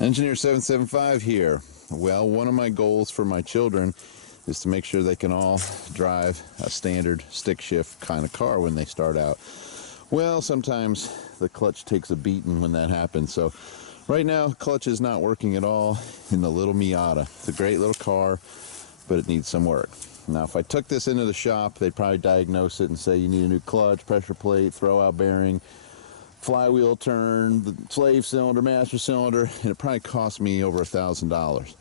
Engineer 775 here. Well, one of my goals for my children is to make sure they can all drive a standard stick shift kind of car when they start out. Well, sometimes the clutch takes a beating when that happens. So right now, clutch is not working at all in the little Miata. It's a great little car, but it needs some work. Now, if I took this into the shop, they'd probably diagnose it and say you need a new clutch, pressure plate, throwout bearing, flywheel turn, the slave cylinder, master cylinder, and it probably cost me over $1,000.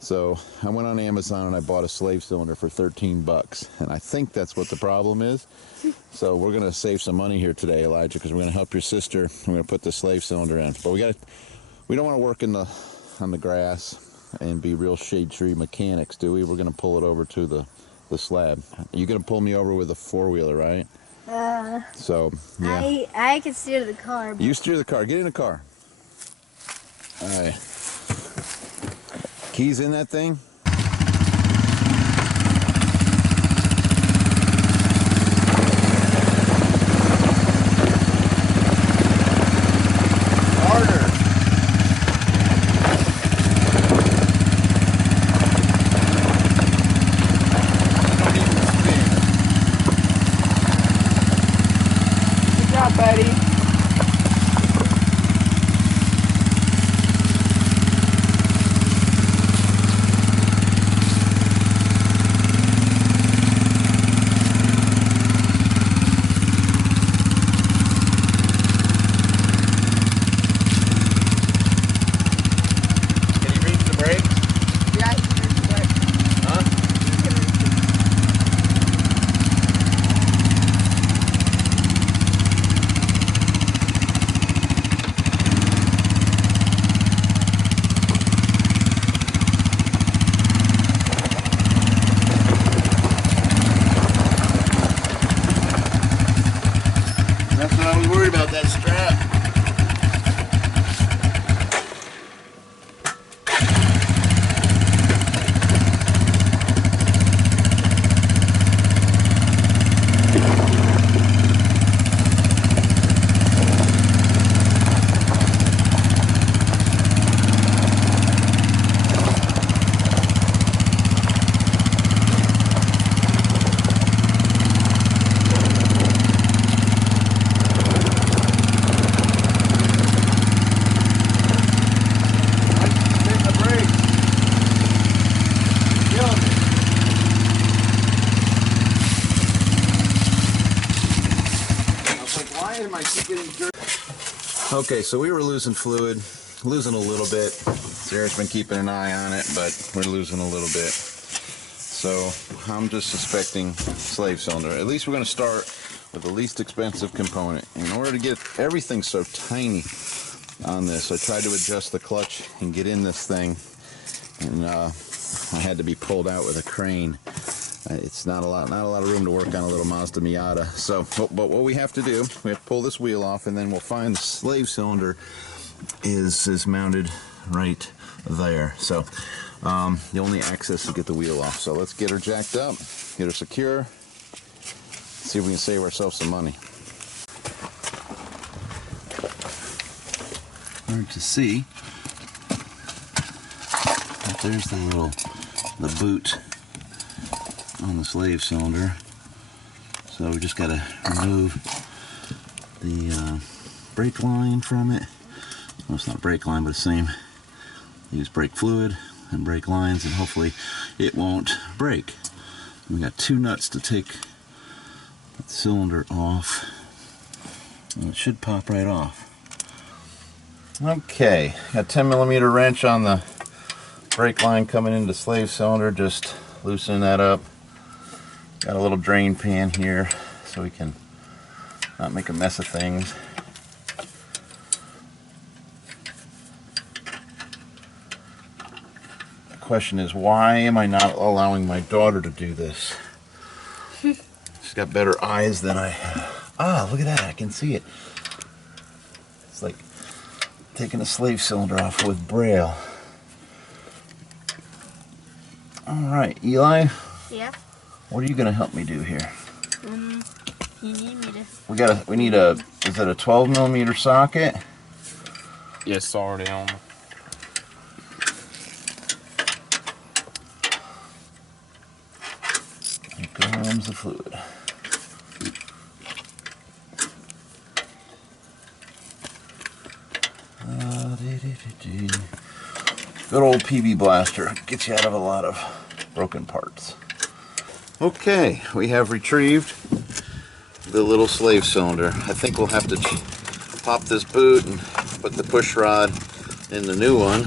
So I went on Amazon and I bought a slave cylinder for 13 bucks, and I think that's what the problem is. So we're going to save some money here today, Elijah, because we're going to help your sister. We're going to put the slave cylinder in, but we don't want to work on the grass and be real shade tree mechanics, do we? We're going to pull it over to the slab. You're going to pull me over with a four-wheeler, right? So, yeah. I can steer the car. You steer the car. Get in the car. All right. Keys in that thing? Harder. Don't even spin. Good job, buddy. That's what I was worried about, that strap. Okay, so we were losing fluid, losing a little bit. Sarah's been keeping an eye on it, but we're losing a little bit. So I'm just suspecting slave cylinder. At least we're going to start with the least expensive component. In order to get everything so tiny on this, I tried to adjust the clutch and get in this thing, and I had to be pulled out with a crane. It's not a lot of room to work on a little Mazda Miata. So, but what we have to do, we have to pull this wheel off, and then we'll find the slave cylinder is mounted right there. So, the only access to get the wheel off. So let's get her jacked up, get her secure, see if we can save ourselves some money. Hard to see, but there's the boot on the slave cylinder. So we just got to remove the brake line from it. Well, it's not brake line, but the same. Use brake fluid and brake lines, and hopefully it won't break. We got two nuts to take the cylinder off, and it should pop right off. Okay, got 10mm wrench on the brake line coming into slave cylinder, just loosening that up. Got a little drain pan here so we can not make a mess of things. The question is, why am I not allowing my daughter to do this? She's got better eyes than I have. Ah, look at that, I can see it. It's like taking the slave cylinder off with braille. Alright, Eli? Yeah? What are you going to help me do here? You need me to... We need a, is it a 12mm socket? Yes, it's already on. Here comes the fluid. Good old PB blaster gets you out of a lot of broken parts. Okay, we have retrieved the little slave cylinder. I think we'll have to pop this boot and put the push rod in the new one.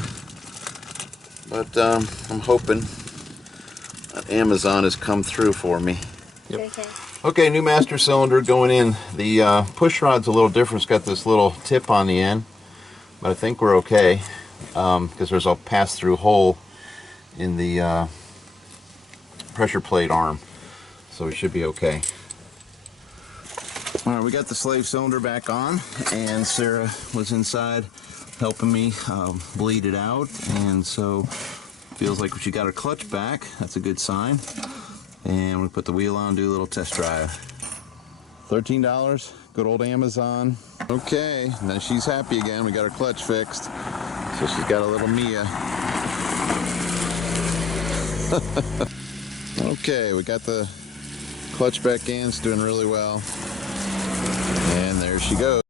But I'm hoping that Amazon has come through for me. Yep. Okay. Okay, new master cylinder going in. The push rod's a little different. It's got this little tip on the end, but I think we're okay because there's a pass-through hole in the pressure plate arm, so we should be okay. All right, we got the slave cylinder back on, and Sarah was inside helping me bleed it out, and so feels like she got her clutch back. That's a good sign. And we put the wheel on, do a little test drive. $13, good old Amazon. Okay, now she's happy again. We got her clutch fixed. So she's got a little Mia. Okay, we got the clutch back in. It's doing really well. And there she goes.